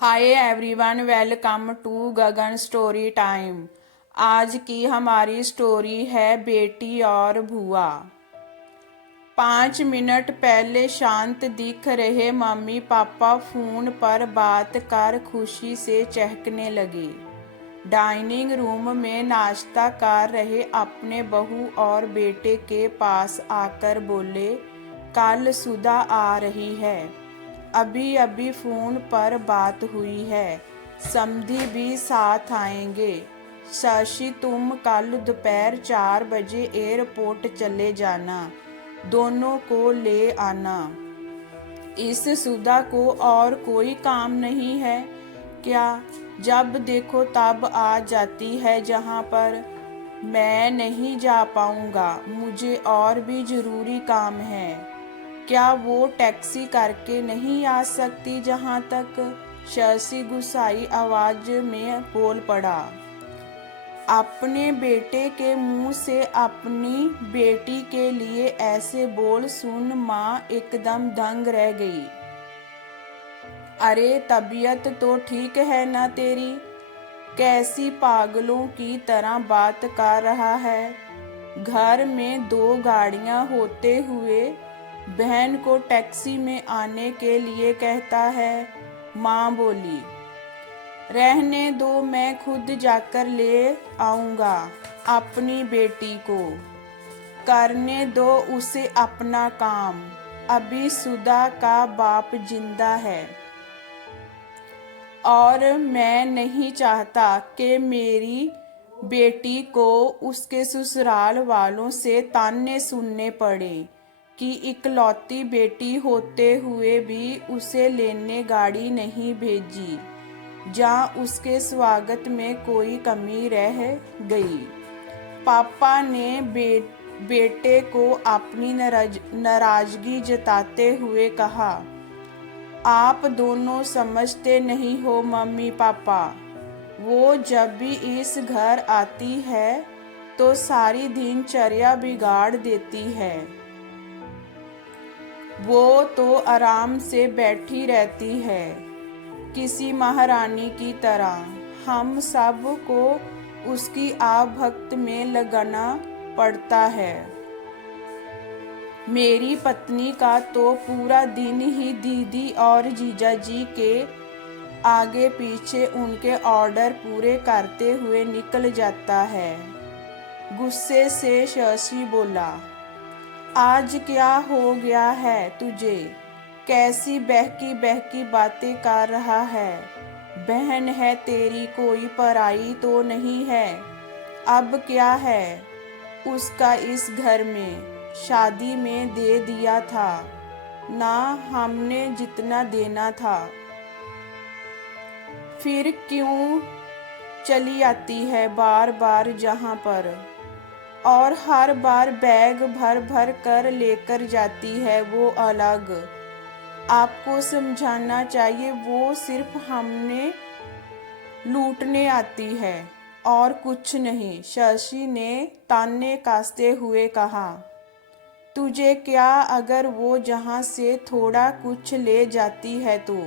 Hi everyone, welcome to Gagan story time. आज की हमारी स्टोरी है बेटी और भुआ। 5 मिनट पहले शांत दिख रहे मम्मी पापा फोन पर बात कर खुशी से चहकने लगे। डाइनिंग रूम में नाश्ता कर रहे अपने बहू और बेटे के पास आकर बोले, कल सुधा आ रही है। अभी अभी फोन पर बात हुई है, समधी भी साथ आएंगे। शशि, तुम कल दोपहर 4 बजे एयरपोर्ट चले जाना, दोनों को ले आना। इस सुधा को और कोई काम नहीं है क्या? जब देखो तब आ जाती है जहाँ पर। मैं नहीं जा पाऊँगा, मुझे और भी ज़रूरी काम है। क्या वो टैक्सी करके नहीं आ सकती जहाँ तक? शशि गुस्साई आवाज में बोल पड़ा। अपने बेटे के मुंह से अपनी बेटी के लिए ऐसे बोल सुन माँ एकदम दंग रह गई। अरे तबीयत तो ठीक है ना तेरी? कैसी पागलों की तरह बात कर रहा है। घर में 2 गाड़ियां होते हुए बहन को टैक्सी में आने के लिए कहता है। माँ बोली, रहने दो, मैं खुद जाकर ले आऊँगा अपनी बेटी को। करने दो उसे अपना काम, अभी सुधा का बाप जिंदा है और मैं नहीं चाहता कि मेरी बेटी को उसके ससुराल वालों से ताने सुनने पड़े कि इकलौती बेटी होते हुए भी उसे लेने गाड़ी नहीं भेजी, जहाँ उसके स्वागत में कोई कमी रह गई। पापा ने बेटे को अपनी नाराजगी जताते हुए कहा, आप दोनों समझते नहीं हो मम्मी पापा। वो जब भी इस घर आती है तो सारी दिनचर्या बिगाड़ देती है। वो तो आराम से बैठी रहती है किसी महारानी की तरह। हम सब को उसकी आभक्त में लगाना पड़ता है। मेरी पत्नी का तो पूरा दिन ही दीदी और जीजा जी के आगे पीछे उनके ऑर्डर पूरे करते हुए निकल जाता है। गुस्से से शशि बोला, आज क्या हो गया है तुझे? कैसी बहकी बहकी बातें कर रहा है? बहन है तेरी, कोई पराई तो नहीं है। अब क्या है उसका इस घर में? शादी में दे दिया था ना हमने जितना देना था, फिर क्यों चली आती है बार बार जहाँ पर, और हर बार बैग भर भर कर लेकर जाती है वो अलग। आपको समझाना चाहिए, वो सिर्फ हमने लूटने आती है और कुछ नहीं। शशि ने ताने कसते हुए कहा, तुझे क्या अगर वो जहाँ से थोड़ा कुछ ले जाती है तो?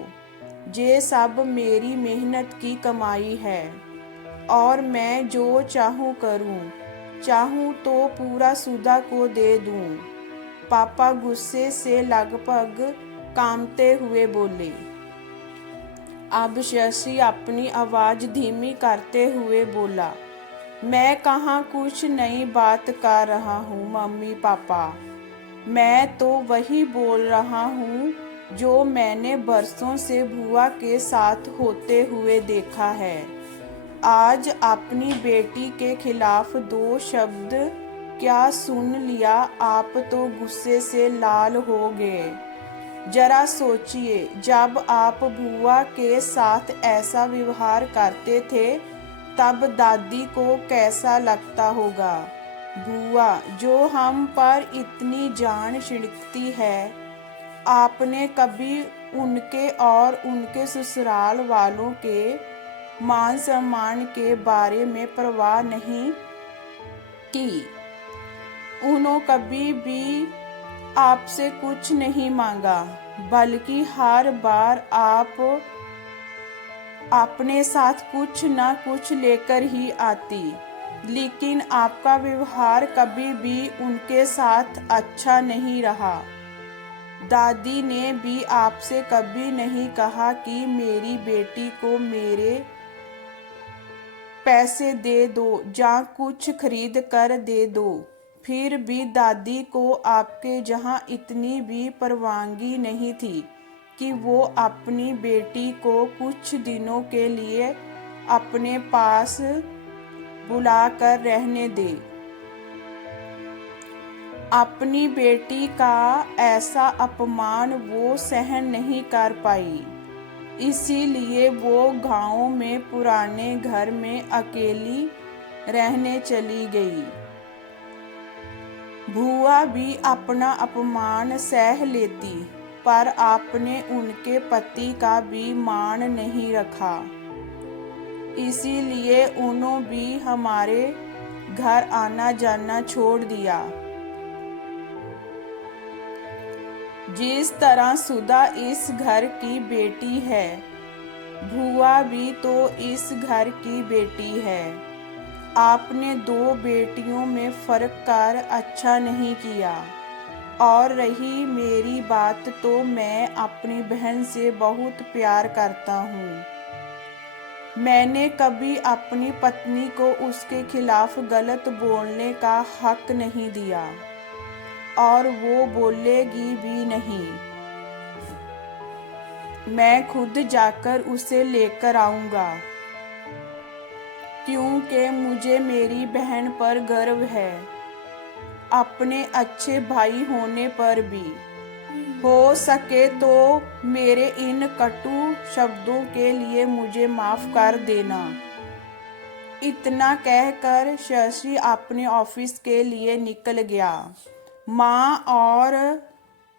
ये सब मेरी मेहनत की कमाई है और मैं जो चाहूँ करूँ। चाहूँ तो पूरा सुधा को दे दूँ। पापा गुस्से से लगभग कांपते हुए बोले। अब शशि अपनी आवाज धीमी करते हुए बोला, मैं कहाँ कुछ नई बात कर रहा हूँ मम्मी पापा। मैं तो वही बोल रहा हूँ जो मैंने बरसों से बुआ के साथ होते हुए देखा है। आज अपनी बेटी के खिलाफ 2 शब्द क्या सुन लिया, आप तो गुस्से से लाल हो गए। जरा सोचिए, जब आप बुआ के साथ ऐसा व्यवहार करते थे तब दादी को कैसा लगता होगा। बुआ जो हम पर इतनी जान छिड़कती है, आपने कभी उनके और उनके ससुराल वालों के मान सम्मान के बारे में परवाह नहीं की। उन्होंने कभी भी आपसे कुछ नहीं मांगा, बल्कि हर बार आप अपने साथ कुछ न कुछ लेकर ही आती, लेकिन आपका व्यवहार कभी भी उनके साथ अच्छा नहीं रहा। दादी ने भी आपसे कभी नहीं कहा कि मेरी बेटी को मेरे पैसे दे दो या कुछ खरीद कर दे दो। फिर भी दादी को आपके जहाँ इतनी भी परवानगी नहीं थी कि वो अपनी बेटी को कुछ दिनों के लिए अपने पास बुलाकर रहने दे। अपनी बेटी का ऐसा अपमान वो सहन नहीं कर पाई, इसीलिए वो गांव में पुराने घर में अकेली रहने चली गई। बुआ भी अपना अपमान सह लेती, पर आपने उनके पति का भी मान नहीं रखा, इसीलिए उन्होंने भी हमारे घर आना जाना छोड़ दिया। जिस तरह सुधा इस घर की बेटी है, बुआ भी तो इस घर की बेटी है। आपने दो बेटियों में फर्क कर अच्छा नहीं किया। और रही मेरी बात, तो मैं अपनी बहन से बहुत प्यार करता हूँ। मैंने कभी अपनी पत्नी को उसके खिलाफ गलत बोलने का हक नहीं दिया, और वो बोलेगी भी नहीं। मैं खुद जाकर उसे लेकर आऊँगा, क्योंकि मुझे मेरी बहन पर गर्व है, अपने अच्छे भाई होने पर भी। हो सके तो मेरे इन कटु शब्दों के लिए मुझे माफ़ कर देना। इतना कहकर शशि अपने ऑफिस के लिए निकल गया। माँ और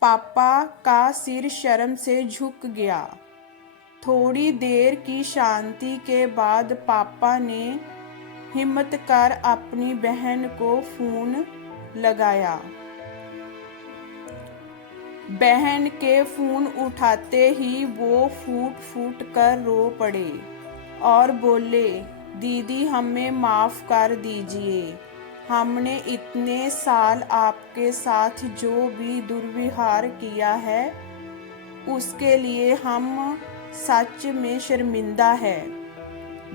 पापा का सिर शर्म से झुक गया। थोड़ी देर की शांति के बाद पापा ने हिम्मत कर अपनी बहन को फोन लगाया। बहन के फोन उठाते ही वो फूट फूट कर रो पड़े और बोले, दीदी हमें माफ़ कर दीजिए। हमने इतने साल आपके साथ जो भी दुर्व्यवहार किया है, उसके लिए हम सच में शर्मिंदा है।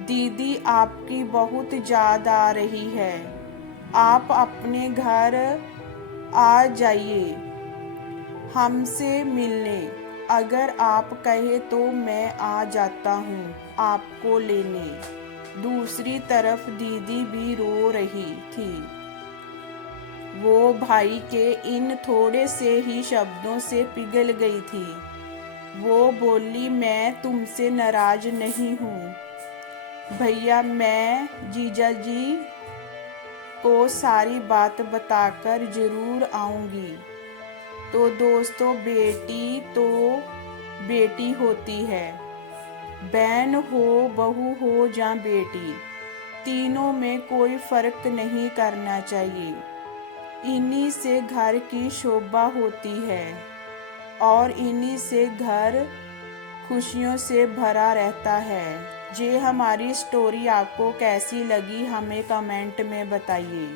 दीदी आपकी बहुत याद आ रही है। आप अपने घर आ जाइए हमसे मिलने। अगर आप कहे तो मैं आ जाता हूँ आपको लेने। दूसरी तरफ दीदी भी रो रही थी। वो भाई के इन थोड़े से ही शब्दों से पिघल गई थी। वो बोली, मैं तुमसे नाराज नहीं हूँ भैया, मैं जीजा जी को सारी बात बताकर ज़रूर आऊँगी। तो दोस्तों, बेटी तो बेटी होती है, बहन हो, बहू हो या बेटी, तीनों में कोई फर्क नहीं करना चाहिए। इन्हीं से घर की शोभा होती है और इन्हीं से घर खुशियों से भरा रहता है। ये हमारी स्टोरी आपको कैसी लगी हमें कमेंट में बताइए।